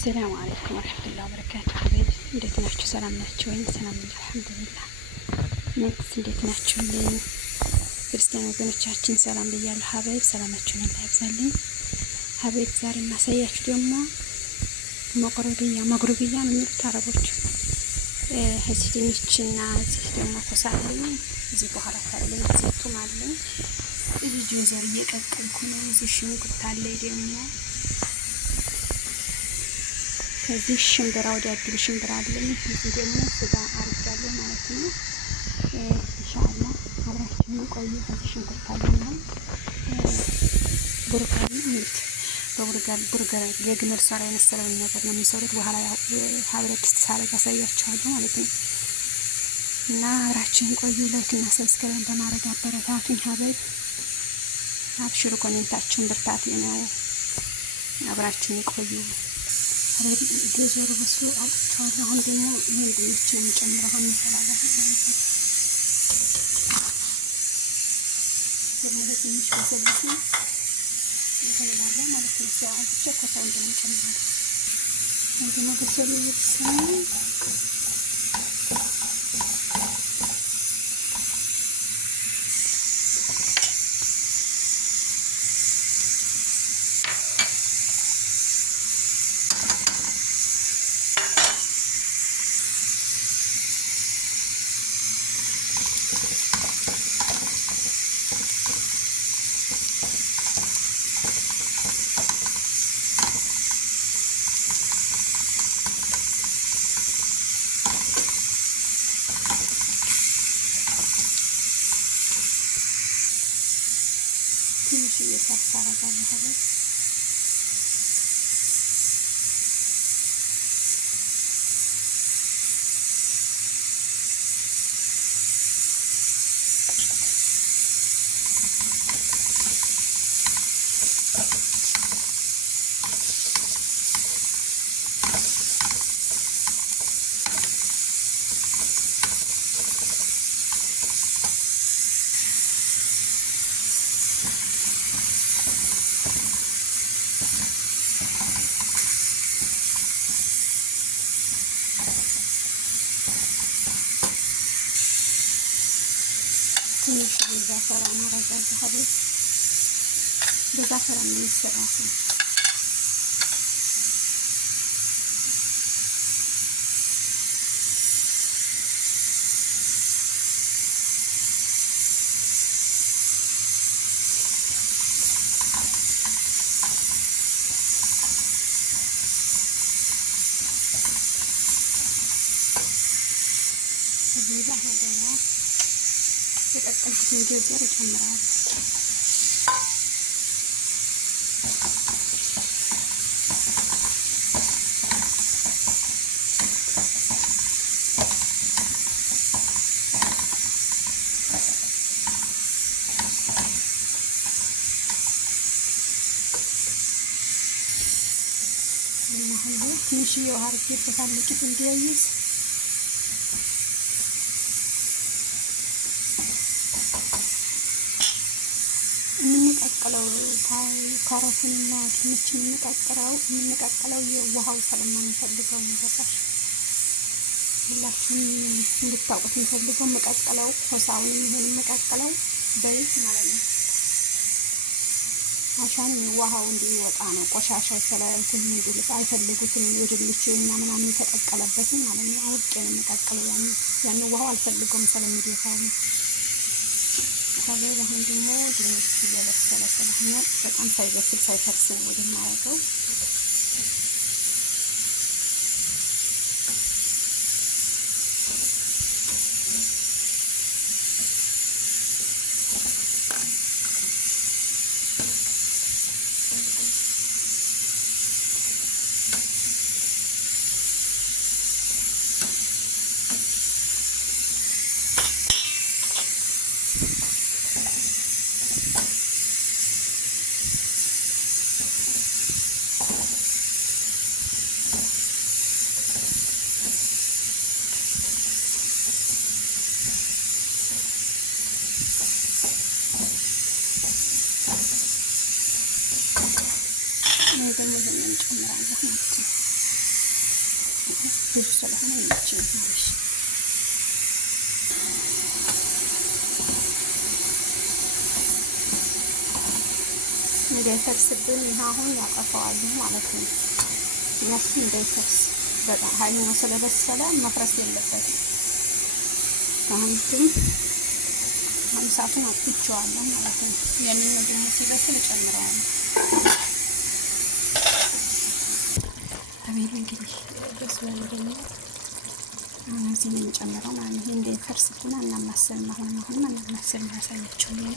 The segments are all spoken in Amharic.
السلام عليكم ورحمة الله وبركاته حبايبي እንዴት ናችሁ ሰላም ናችሁ ወይ ሰላም ነኝ አልሐምዱሊላህ ነክስ እንዴት ናችሁ ክርስቲያን ወገኖቻችን ሰላም ብያለሁ ሀባይብ ሰላማችሁን ያብዛልኝ ሀባይብ ዛሬ ማሳያችሁ ደግሞ መግሩቢያ ነው የሚሉት አረቦች እዚህ ድንችና እዚህ ደግሞ ኮሳለኝ እዚህ በኋላ ታለኝ ዘይቱም አለኝ እዚህ ጆዘር እየቀቀልኩ ነው እዚህ ሽንኩርት አለኝ ደግሞ ከዚህ ሽምብራ ወደ አዲስ ሽምብራ አለኝ እዚህ ደግሞ ስጋ አርጋለሁ ማለት ነው ኢንሻአላህ አብራችሁን ቆዩ ከዚህ ሽንኩርት አለኝ ቡርጋን ምት ቡርገር የግመል ሳራ የመሰለው ነገር ነው የሚሰሩት በኋላ ያው ሀብረት ሳረጋ ያሳያችኋለሁ ማለት ነው እና አብራችሁን ቆዩ ላይክ እና ሰብስክራይብ በማድረግ አበረታቱኝ ሀባይብ አብሽሩ ኮሜንታችሁን ብርታት ነው አብራችሁን ቆዩ ዶዘሩ በስሎ አውጥቻለሁ አሁን ደግሞ ይሄን ድንች ነው የምጨምረው አሁን እንሰራለን ትንሽ በሰልኩ እንሰራለን ማለት ነው ሰው አውጥቼ ኮሳውን ደግሞ ጨምራለሁ እንዴ ነው በሰሉ ይብሰል ትንሽ እየሳት ታረጋለሁ ሀበል ትንሽ በዛፈራ ማረጋለሁ ሀበል በዛፈራ ነው የሚሰራው እዚህ ደግሞ የቀቀልኩትን ጆዘር እጨምራለሁ እና ትንሽ የውሃ አድርጌበታለሁ ቂጡ እንዲያይዝ የምንቀቅለው ካሮቱንና ድንችን የምንቀቅለው የውሃው ስለማንፈልገው ነበር ሁላችሁም እንድታውቁት የምፈልገው መቀቅለው ኮሳውን ይሄን መቀቅለው በይት ማለት ነው አሻን ውሃው እንዲወጣ ነው ቆሻሻው ስለእንትን እንዲልፍ አይፈልጉትም የድንቹና ምናምን የተቀቀለበት ማለት ነው አውቄ ነው መቀቅለው ያን ውሃው አልፈልገውም ስለሚደፋው ከዛ አሁን ደግሞ ድንች እየበሰለ ስለሆነ በጣም ሳይበስል ሳይፈርስ ነው ወደማረገው ብዙ ስለሆነ ይችላል ማለት ነው። እንዳይፈርስብን ይሄ አሁን ያጠፋዋለሁ ማለት ነው። እነሱ እንዳይፈርስ በጣም ኃይለኛው ስለበሰለ መፍረስ የለበትም። አሁን እሳቱን አጥፍቼዋለሁ ማለት ነው። ያንን ደግሞ ሲበስል እጨምረዋለሁ። አቤት እንግዲህ በስሏል። ደግሞ እዚህ ነው የምጨምረው ማለት ነው። ይሄ እንዳይፈርስብን እናማሰል አሁን እናማሰል ያሳያቸው ነው።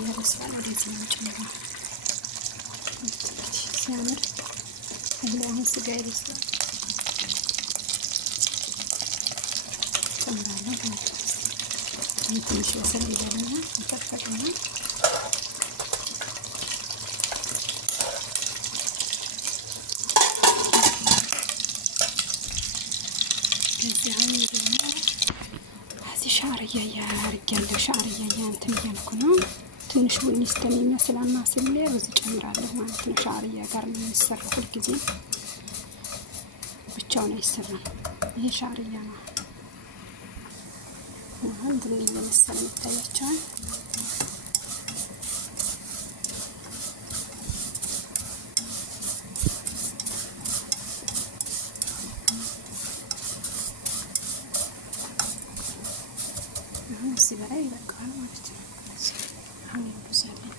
ይበስላል። ወደዚህ ነው የምጨምረው። ሲያምር አሁን ስጋ ይበስላል። ጨምራለሁ ማለት ነው። ትንሽ በሰል እያለና ይፈቀቅና ከዚህ አሁን ደግሞ እዚህ ሻዕርያ አድርጊያለሁ። ሻዕርያ እንትን እያልኩ ነው። ትንሽ ቡኒ እስከሚመስል አማስሌ ሩዝ ጨምራለሁ ማለት ነው። ሻዕርያ ጋር ነው የሚሰራው። ሁልጊዜ ብቻውን አይሰራም። ይሄ ሻዕርያ ነው። አንድ ላይ እየመሰለ ይታያቸዋል። አሁን እዚህ በላይ ይበቃዋል ማለት ነው። አሁን ይብዛልኝ።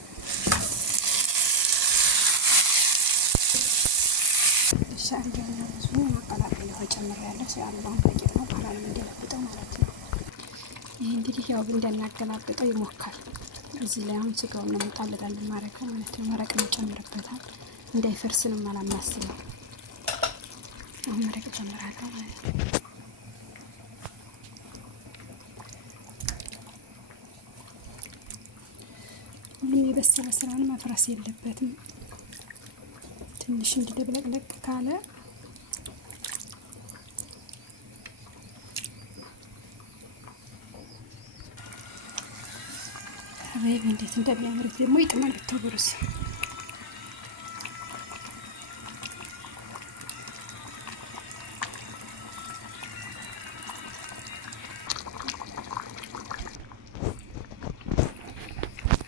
ሻዕርያ እና ብዙ ማቀላቀል ጨምሬያለሁ። ሲያምራን በቂ ነው። ባላም እንደለብጠው ማለት ነው። ይህ እንግዲህ ያው እንዳናገላብጠው ይሞካል። እዚህ ላይ አሁን ስጋውን ነው ጣልጣል ማረከው ማለት ነው። መረቅ እንጨምርበታል። እንዳይፈርስንም አላማስለው። አሁን መረቅ ጨምራለሁ ማለት ነው። ምንም የበሰለ ስራን መፍረስ የለበትም። ትንሽ እንዲደብለቅለቅ ካለ አቤት እንዴት እንደሚያምር ደግሞ ይጥማል። ብትወሩስ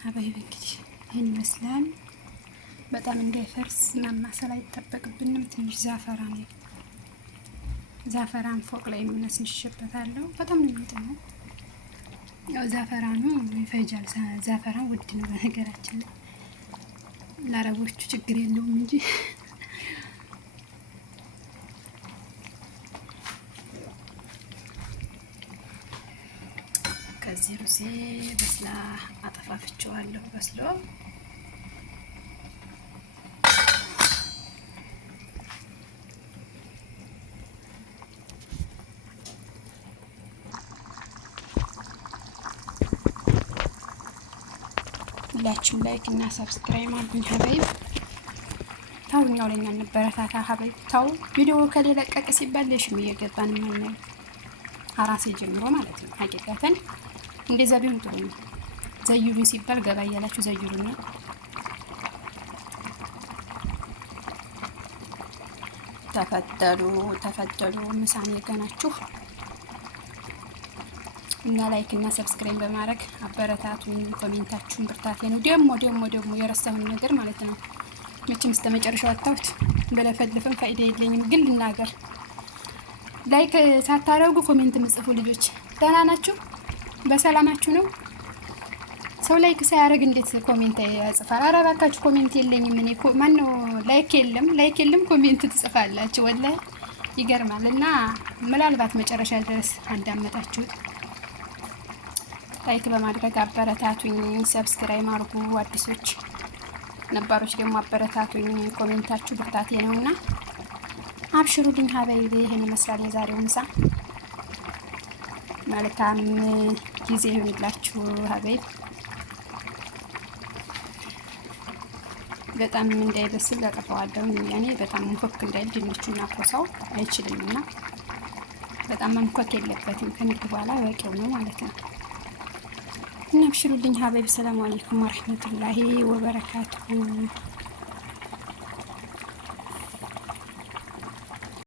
አቤት እንግዲህ ይህን ይመስላል። በጣም እንዳይፈርስ ማማሰል አይጠበቅብንም። ትንሽ ዛፈራን ፎቅ ላይ የምነስንሽበታለሁ። በጣም ነው የሚጥመው። ያው ዛፈራኑ ይፈጃል። ዛፈራን ውድ ነው በነገራችን ላይ። ለአረቦቹ ችግር የለውም እንጂ ከዚህ ሩዜ በስላ አጠፋፍቼዋለሁ። በስሎ ሁላችሁም ላይክ እና ሰብስክራይብ አድርጉኝ ሀበይብ። ታውኛው ለኛ እንበረታታ ሀበይብ። ታው ቪዲዮ ከለቀቀ ሲባል ለሽም እየገባን ነው አራሴ ጀምሮ ማለት ነው። ሀቂቃተን እንደዛ ቢሆን ጥሩ ነው። ዘይሩን ሲባል ገባ እያላችሁ ዘይሩና ተፈተሉ ምሳኔ ገናችሁ እና ላይክ እና ሰብስክራይብ በማድረግ አበረታቱን። ኮሜንታችሁን ብርታቴ ነው። ደግሞ የረሳሁን ነገር ማለት ነው። መቼም እስከ መጨረሻው አታውት በለፈልፍም ፋይዳ የለኝም፣ ግን ልናገር። ላይክ ሳታረጉ ኮሜንት ምጽፉ ልጆች ደህና ናችሁ? በሰላማችሁ ነው? ሰው ላይክ ሳያደርግ እንዴት ኮሜንት ያጽፋል? ኧረ እባካችሁ ኮሜንት የለኝም እኔ ማነው ላይክ የለም ኮሜንት ትጽፋላችሁ። ወላሂ ይገርማል። እና ምናልባት መጨረሻ ድረስ አንዳመጣችሁት ላይክ በማድረግ አበረታቱኝ። ሰብስክራይብ አድርጉ አዲሶች፣ ነባሮች ደግሞ አበረታቱኝ። ኮሜንታችሁ ብርታቴ ነውና አብሽሩልኝ ሀበይቤ። ይሄን ይመስላል የዛሬው ምሳ። መልካም ጊዜ ይሁንላችሁ ሀበይብ። በጣም እንዳይበስል አጠፋዋለሁ። ያኔ በጣም ሙክክ እንዳይል ድንቹና ኮሳው አይችልምና በጣም መምኮክ የለበትም። ከንግድ በኋላ በቂው ነው ማለት ነው። እና አብሽሩልኝ ሀበይብ። ሰላም አለይኩም ወራህመቱላሂ ወበረካቱሁ።